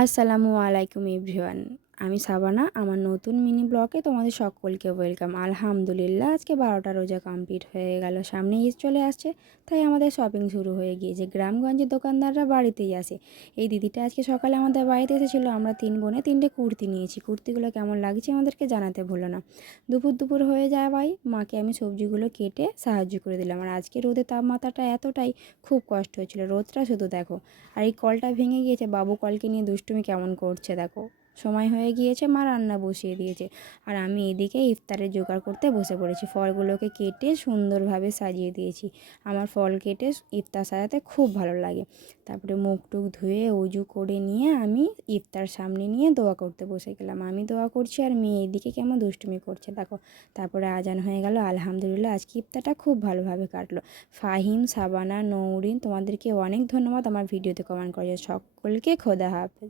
আসসালামু আলাইকুম এভরিওয়ান। আমি সাবানা। আমার নতুন মিনি ব্লগে তোমাদের সকলকে ওয়েলকাম। আলহামদুলিল্লাহ আজকে ১২টা রোজা কমপ্লিট হয়ে গেল। সামনে ঈদ চলে আসছে, তাই আমাদের শপিং শুরু হয়ে গিয়েছে। গ্রামগঞ্জের দোকানদাররা বাড়িতেই আসে। এই দিদিটা আজকে সকালে আমাদের বাড়িতে এসেছিলো। আমরা ৩ বোনে ৩টে কুর্তি নিয়েছি। কুর্তিগুলো কেমন লাগছে আমাদেরকে জানাতে ভুলো না। দুপুর হয়ে যায় ভাই, মাকে আমি সবজিগুলো কেটে সাহায্য করে দিলাম। আর আজকে রোদের তাপমাত্রাটা এতটাই, খুব কষ্ট হচ্ছিলো। রোদটা শুধু দেখো। আর এই কলটা ভেঙে গিয়েছে, বাবু কলকে নিয়ে দুষ্টুমি কেমন করছে দেখো। সময় হয়ে গিয়েছে, মা রান্না বসিয়ে দিয়েছে। আর আমি এদিকে ইফতারের জোগাড় করতে বসে পড়েছি। ফলগুলোকে কেটে সুন্দরভাবে সাজিয়ে দিয়েছি। আমার ফল কেটে ইফতার সাজাতে খুব ভালো লাগে। তারপরে মুখ টুক ধুয়ে উজু করে নিয়ে আমি ইফতার সামনে নিয়ে দোয়া করতে বসে গেলাম। আমি দোয়া করছি আর মেয়ে এদিকে কেমন দুষ্টুমি করছে দেখো। তারপরে আজান হয়ে গেল। আলহামদুলিল্লাহ আজকে ইফতারটা খুব ভালোভাবে কাটলো। ফাহিম, সাবানা, নৌরিন, তোমাদেরকে অনেক ধন্যবাদ আমার ভিডিওতে কমেন্ট করার জন্য। সকলকে খোদা হাফেজ।